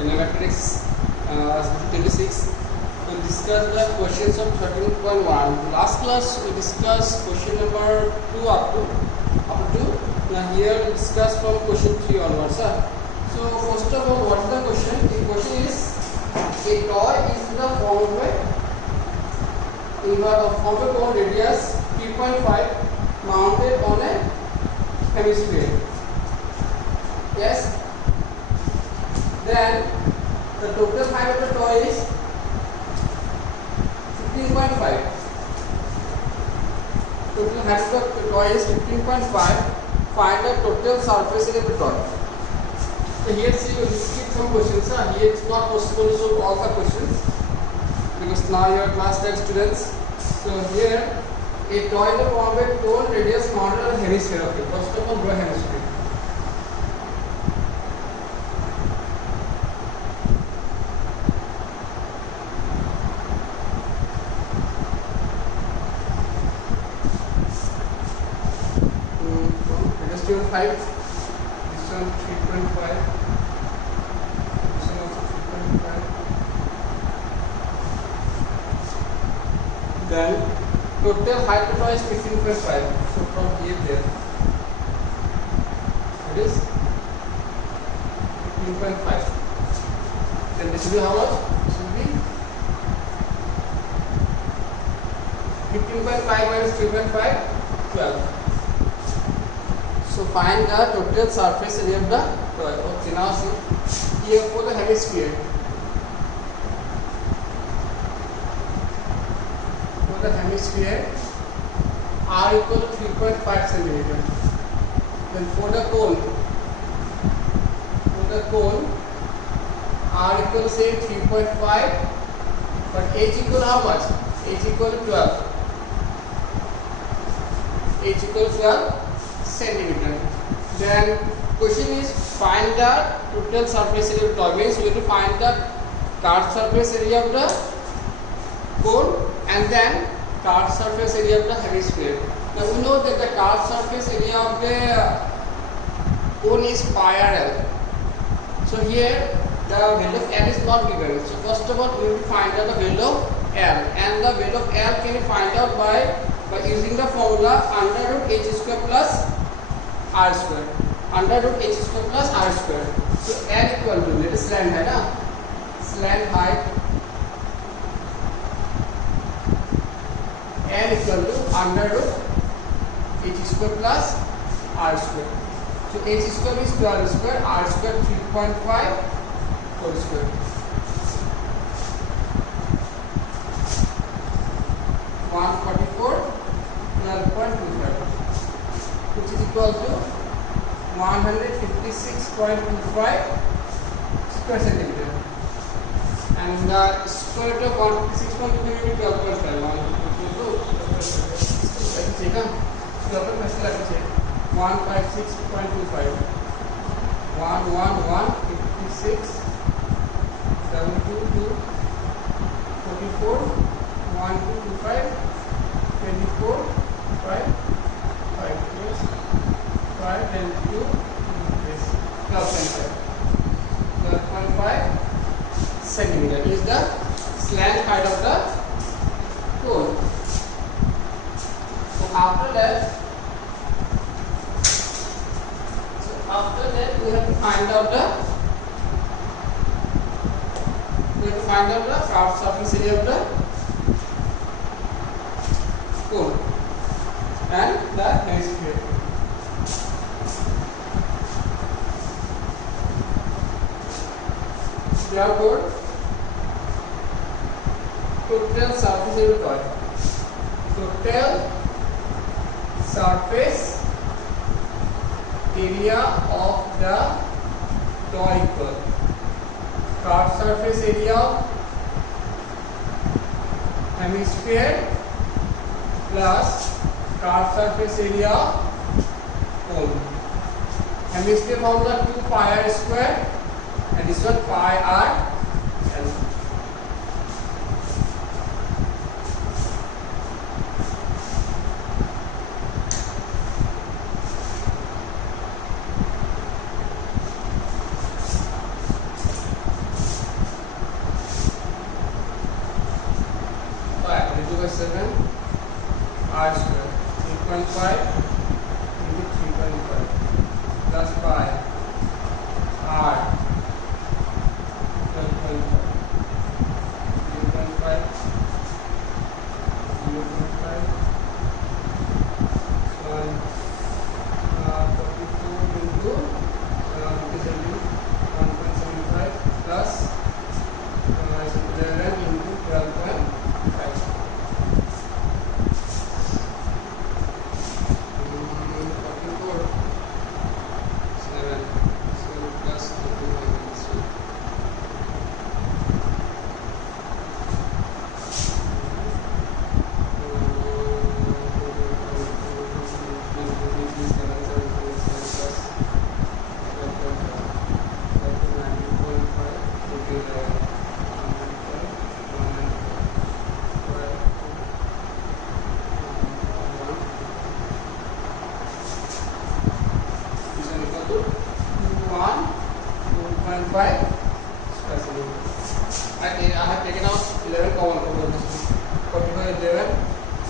Trigonometrics 26. We'll discuss the questions of 13.1. Last class we discussed question number 2 up to. Now here we discuss from question 3 onwards. So first of all, what is the question? The question is, a toy is the form of a cone radius 3.5 mounted on a hemisphere. Yes. Then the total height of the toy is 15.5. Total height of the toy is 15.5. Find the total surface area of the toy. So here see you skip some questions. Here it's not possible to solve all the questions because now you are class 10 students. So here a toy in the form of a cone radius mounted on a hemisphere. Okay, first of all draw a hemisphere. Radius 5. This one 3.5. This one also 3.5. Then total height of the toy is 15.5. So from here there it is 15.5. Then this will be how much? This will be 15.5 minus 3.5, 12. So find the total surface area of the toy. Okay, now see here for the hemisphere. For the hemisphere, R equal to 3.5 centimeter. Then for the cone, R equal to say 3.5, but H equal to how much? H equal to 12. H equal to 12 centimeter. Then question is find the total surface area of the toy. Means we have to find the curved surface area of the cone and then curved surface area of the hemisphere. Now we know that the curved surface area of the cone is pi r. So here the value of L is not given. So first of all we will find out the value of L, and the value of L can be find out by using the formula under root h square plus r square. Under root h square plus r square. So L equal to, let us slant height, slant height L equal to under root h square plus r square. So h square is 12 square, r square 3.5 whole square. Which is equal to 156.25 square centimeter. And the square root of 156.25 will be 12.5. 156.25. 156, 722, 44, 1225, 24, 5, 5 and 2 is 12.5 centimeter is the slant height of the cone. So after that we have to find out the curved surface area of the cone and the hemisphere. Therefore, total surface area of toy. Total surface area of the toy equal curved surface area of hemisphere plus curved surface area of cone. Hemisphere formula 2 pi r square and this one pi r L. by 7 r square 3.5 into 3.5 plus pi r 12.5 0.5 0.5 42 into 1.75 plus 11 into 12.5 44 7 plus 1.5 square centimeter. I have taken out 11 common from this 45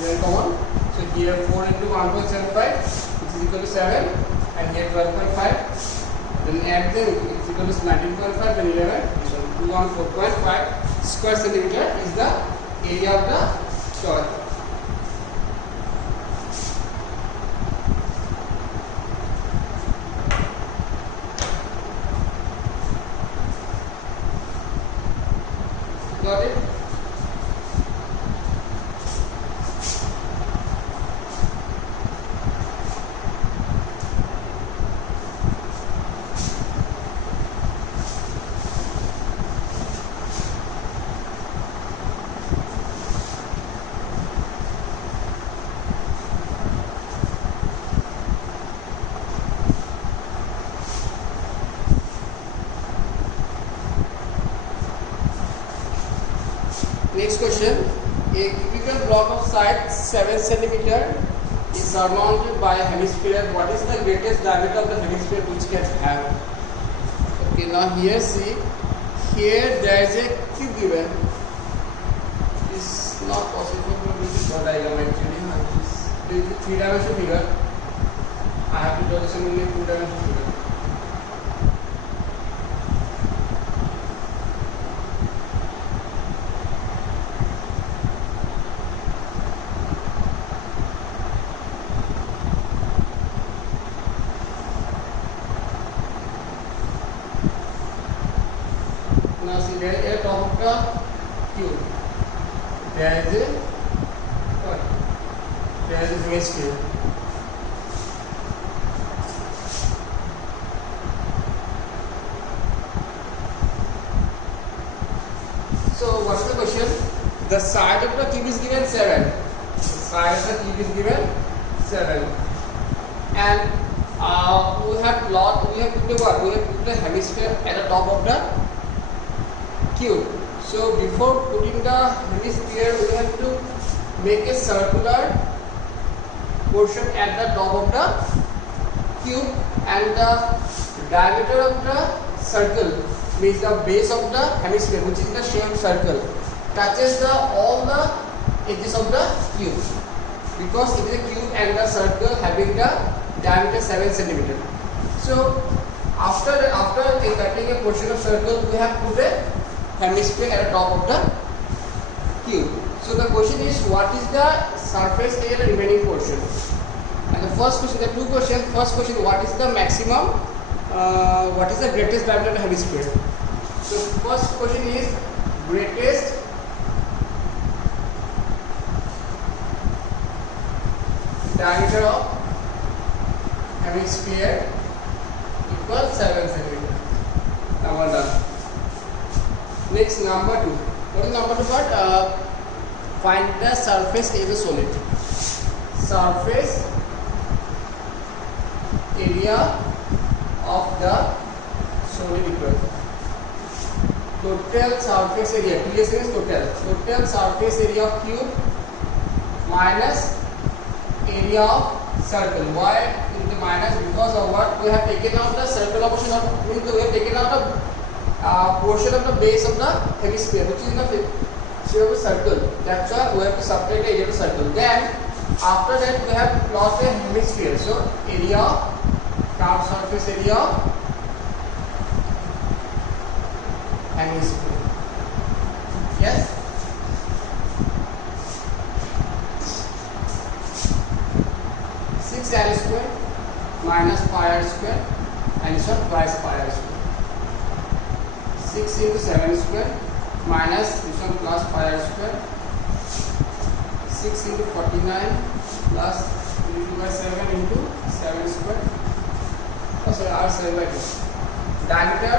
11 common. So here 4 into 1.75 which is equal to 7 and here 12.5. Then add them, it is equal to 19.5 and 11. So 214.5 square centimeter is the area of the toy. Got it? Next question, a cubical block of side 7 cm is surmounted by a hemisphere. What is the greatest diameter of the hemisphere which can have? Okay, now here see, here there is a cube given. It's not possible for me to draw diagram actually. This is a 3-dimensional figure. I have to draw this in a 2-dimensional figure. Now see, there is a top of the cube. There is a what? There is a hemisphere. So what's the question? The side of the cube is given 7. The side of the cube is given 7, and we have put the what? We have put the hemisphere at the top of the cube. So before putting the hemisphere, we have to make a circular portion at the top of the cube, and the diameter of the circle means the base of the hemisphere, which is the shaped circle, touches all the edges of the cube, because it is a cube and the circle having the diameter 7 cm. So after cutting a portion of circle, we have put a hemisphere at the top of the cube. So the question is, what is the surface area remaining portion? And the first question, there are two questions. First question, what is the maximum, what is the greatest diameter of the hemisphere? So first question is greatest diameter of hemisphere equals 7 cm. Now one done. Next, number 2. What is number 2 part? Find the surface area of the solid. Surface area of the solid equal total surface area. TS is total surface area of cube minus area of circle. Why into minus? Because of what? We have taken out the circular portion of, we have taken out the portion of the base of the hemisphere, which is the So we have a circle. That's why we have to subtract the area of the circle. Then after that we have plot a hemisphere. So area, curved surface area, hemisphere. Yes. R square minus pi r square and this one twice pi r square. 6 into 7 square minus this one plus pi r square. 6 into 49 plus 2 by 7 into 7 square. Oh sorry, r 7 by 2. Diameter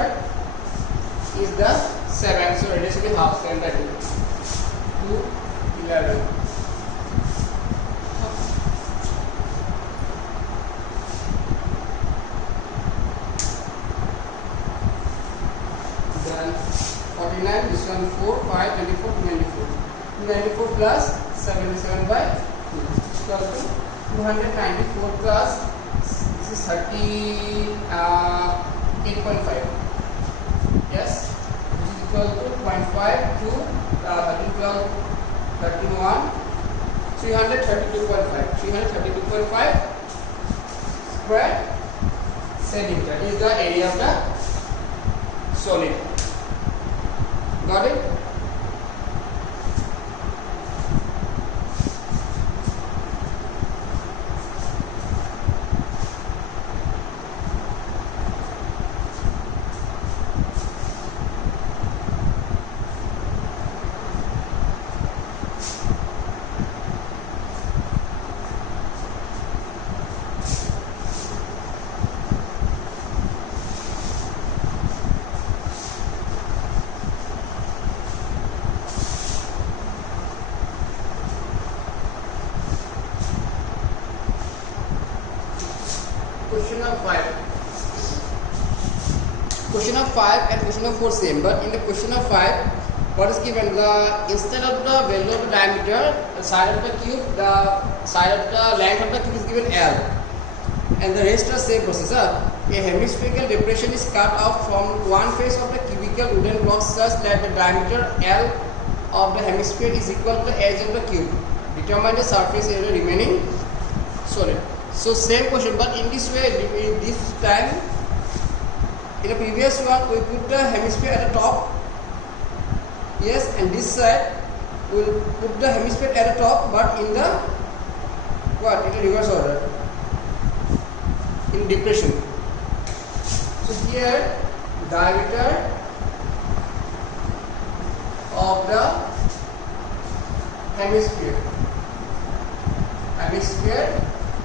is the 7, so radius will be half 7 by 2. 2, 11. This one 4, 5, 24, 94. 94 plus 77 by 2 equal to 294 plus this is 8.5. Yes, this is equal to 0.5 to 13, 12, 13, 1, 332.5. 332.5 square centimeter is the area of the solid. Got it? Question of 5 and question of 4 same, but in the question of 5, what is given? The instead of the value of the diameter, the side of the cube, the side of the length of the cube is given L, and the rest are same procedure. A hemispherical depression is cut off from one face of the cubical wooden block such that the diameter L of the hemisphere is equal to the edge of the cube. Determine the surface area remaining solid. So same question, but in this way, this time. In the previous one, we put the hemisphere at the top. Yes, and this side we will put the hemisphere at the top, but in the what? In the reverse order. In depression. So here, diameter of the hemisphere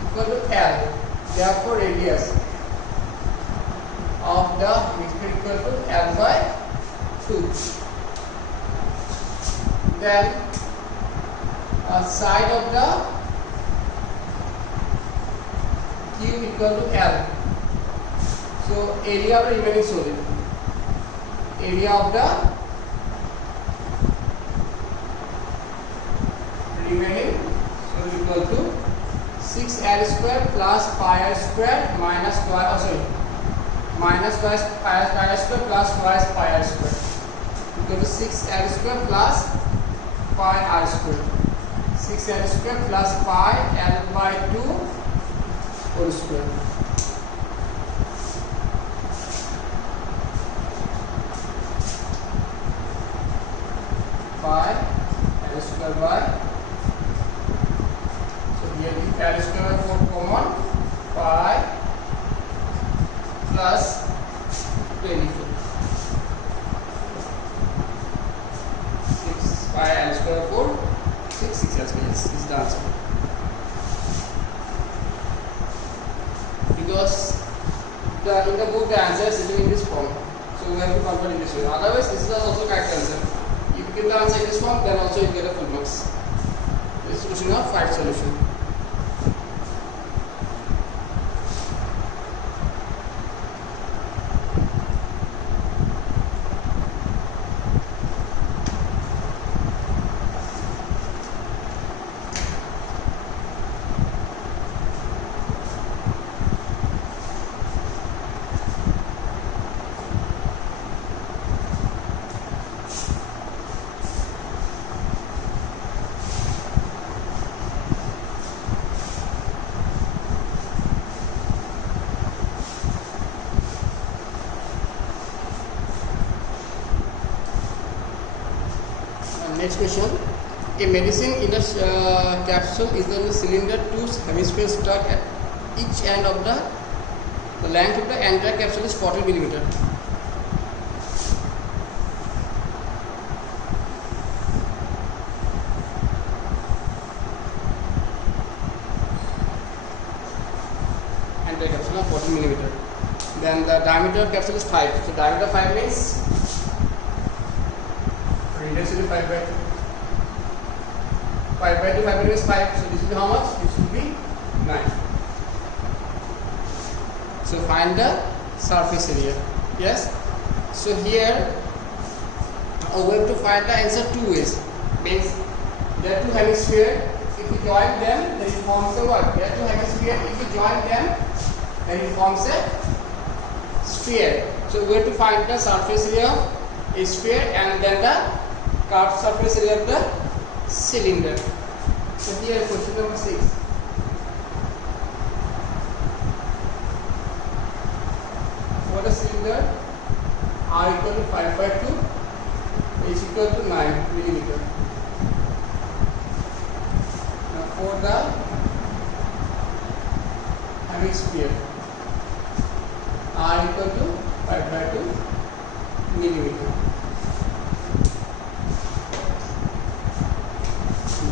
equal to L. Therefore, radius of the hemisphere equal to L by 2. Then side of the cube equal to L. So area of the remaining solid. Area of the remaining solid equal to 6L square plus pi r square minus minus twice pi r square plus twice pi r square equal to 6L square plus pi r square. 6L square plus pi L by 2 whole square. Pi L square by, so here is L square by 4 common, pi plus 24. 6 pi L square 4, 6 L square. Yes, this is the answer. Because in the book the answer is written in this form, so we have to convert in this way. Otherwise, this is also correct answer. If you get the answer in this form, then also you get a full marks. This is question of 5 solution. Next question. A medicine in a capsule is in a cylinder, two hemispheres stuck at each end of the length of the entire capsule is 40 millimeter. Entire capsule is 40 millimeter. Then the diameter of capsule is 5. So diameter 5 means radius will be 5 by 2. 5 by 2, 5 by 2 is 5. So this will be how much? This will be 9. So find the surface area. Yes. So here we have to find the answer two ways. Means there are two hemispheres. If you join them, then it forms a what? There are two hemispheres. If you join them, then it forms a sphere. So we have to find the surface area of a sphere and then the curved surface area of the cylinder. So here question number 6. For the cylinder, R equal to 5 by 2, H equal to 9 millimeter. Now for the hemisphere, R equal to 5 by 2 millimeter.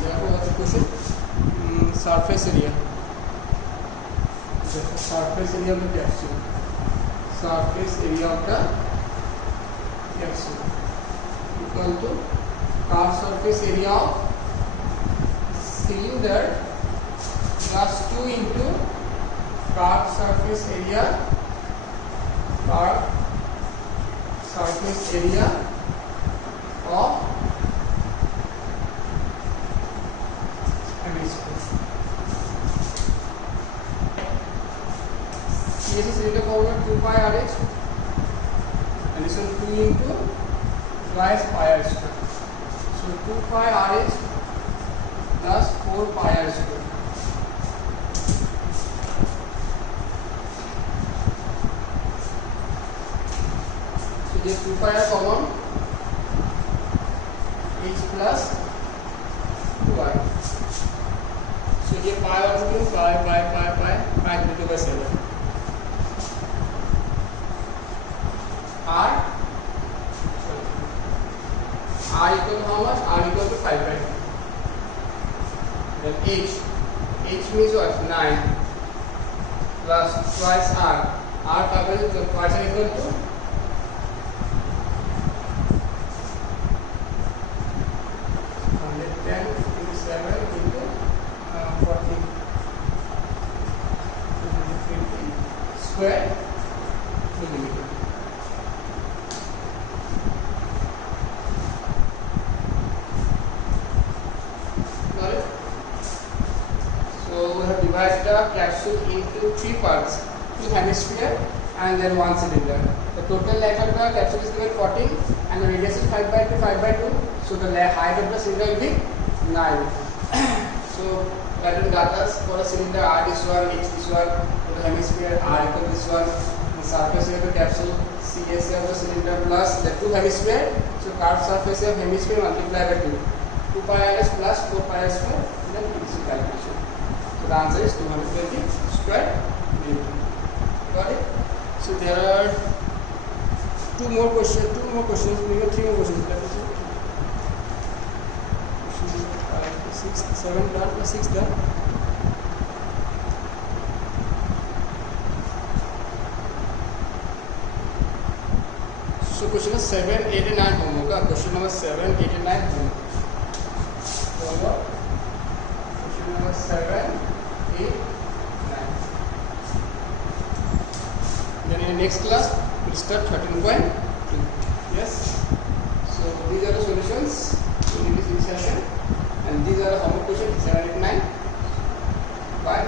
Therefore, what's the question? Surface area. The surface area of the capsule. Surface area of the capsule equal to curved surface area of cylinder plus 2 into curved surface area of hemisphere. This is cylinder formula 2 pi RH and this one 2 into twice pi r square. So 2 pi RH plus 4 pi r square. So this 2 pi are common, h plus 2i. So here pi also means pi divided by 7. R equal to how much? R equal to 5 by 2. Then H means what? 9 plus twice R. R 5 by 2 twice are equal to 110 into 7 into 40 square millimeter. Divide the capsule into 3 parts, 2 hemisphere and then 1 cylinder. The total length of the capsule is given 14 and the radius is 5 by 2, 5 by 2. So the height of the cylinder will be 9. So write data for the cylinder R this one, H this one, for the hemisphere R equal this one, the surface area of the capsule, CSA of the cylinder plus the 2 hemisphere. So curved surface area of hemisphere multiplied by 2. 2 pi rs plus 4 pi r square, then it's a calculation. So the answer is 220 square millimeter. Got it? So there are 2 more questions, maybe 3 more questions. That is question 5, 6, 7 done plus 6 done. So question number 7, 8 and 9 homework. Question number 7, 8 and 9 homework. Question number 7, 8, 9. Then in the next class, we'll start 13.2. Yes. So these are the solutions in this session, and these are the homework questions 7, 8, 9. Bye.